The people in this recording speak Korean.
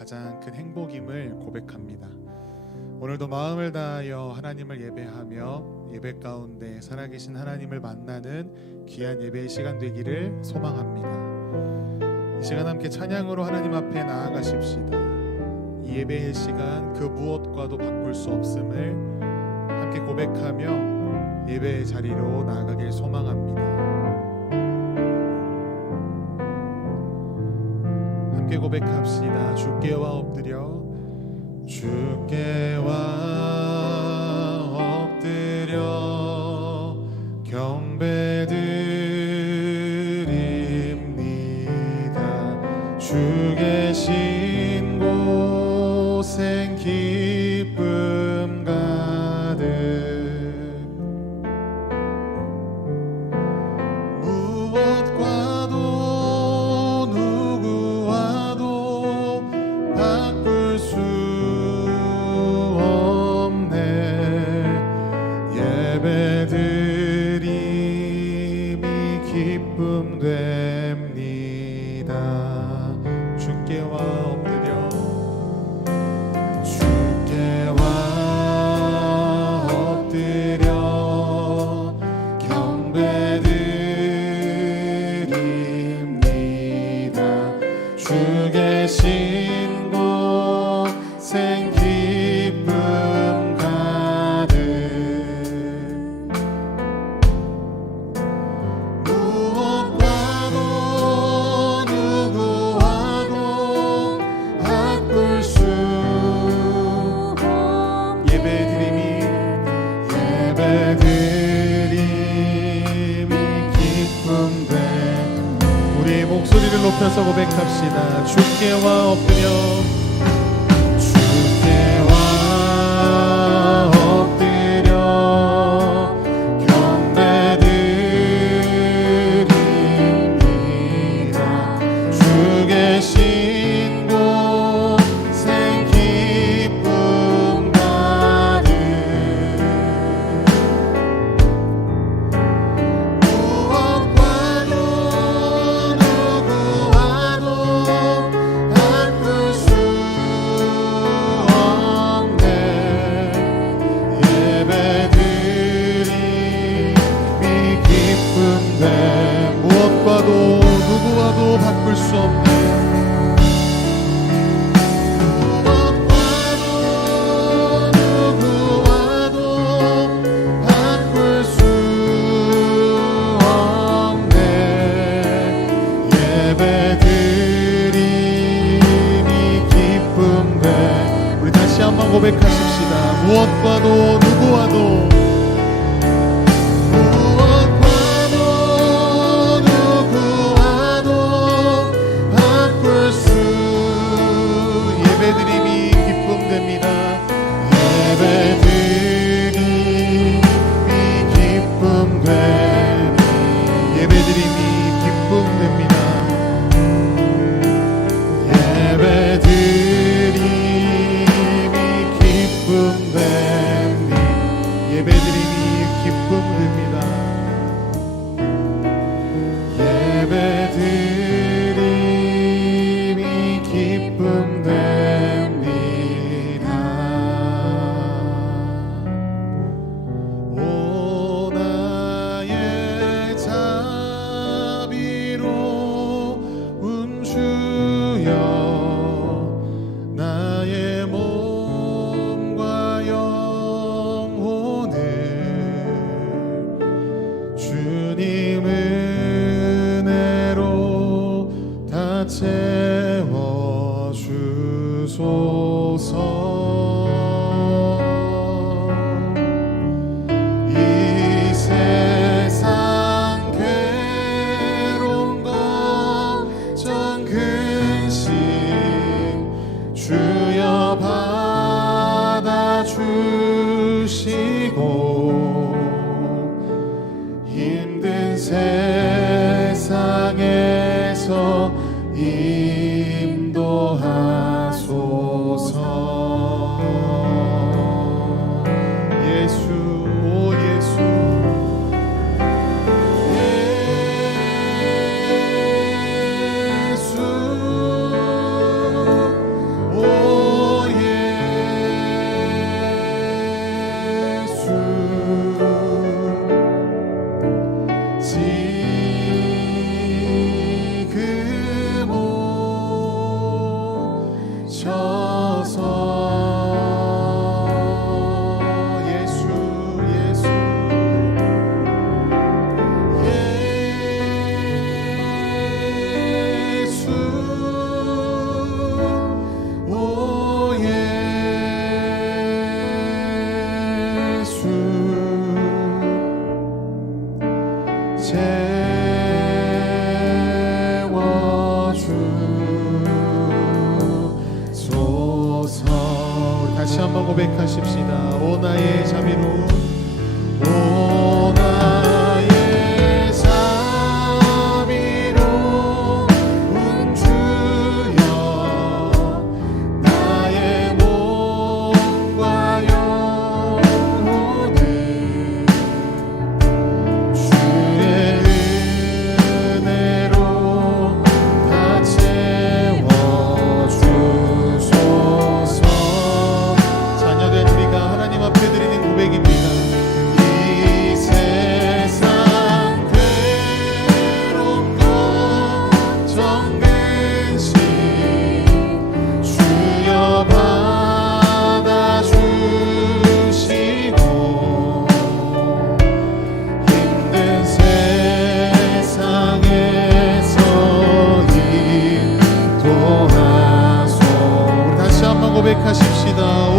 가장 큰 행복임을 고백합니다. 오늘도 마음을 다하여 하나님을 예배하며 예배 가운데 살아계신 하나님을 만나는 귀한 예배의 시간 되기를 소망합니다. 이 시간 함께 찬양으로 하나님 앞에 나아가십시다. 이 예배의 시간 그 무엇과도 바꿀 수 없음을 함께 고백하며 예배의 자리로 나아가길 소망합니다. 함께 고백합시다. 주께와 엎드려 주께와 기쁨 가득. 무엇과도 누구와도 바꿀 수 예배드림이 예배드림이 기쁨 돼 우리 목소리를 높여서 고백합시다. 주께와 엎드려 무엇과도 누구와도 채워 주소서 contigo. 기억하십시다. 오 나의 자비로운 오 나. 인도하소 다시 한번 고백하십시다.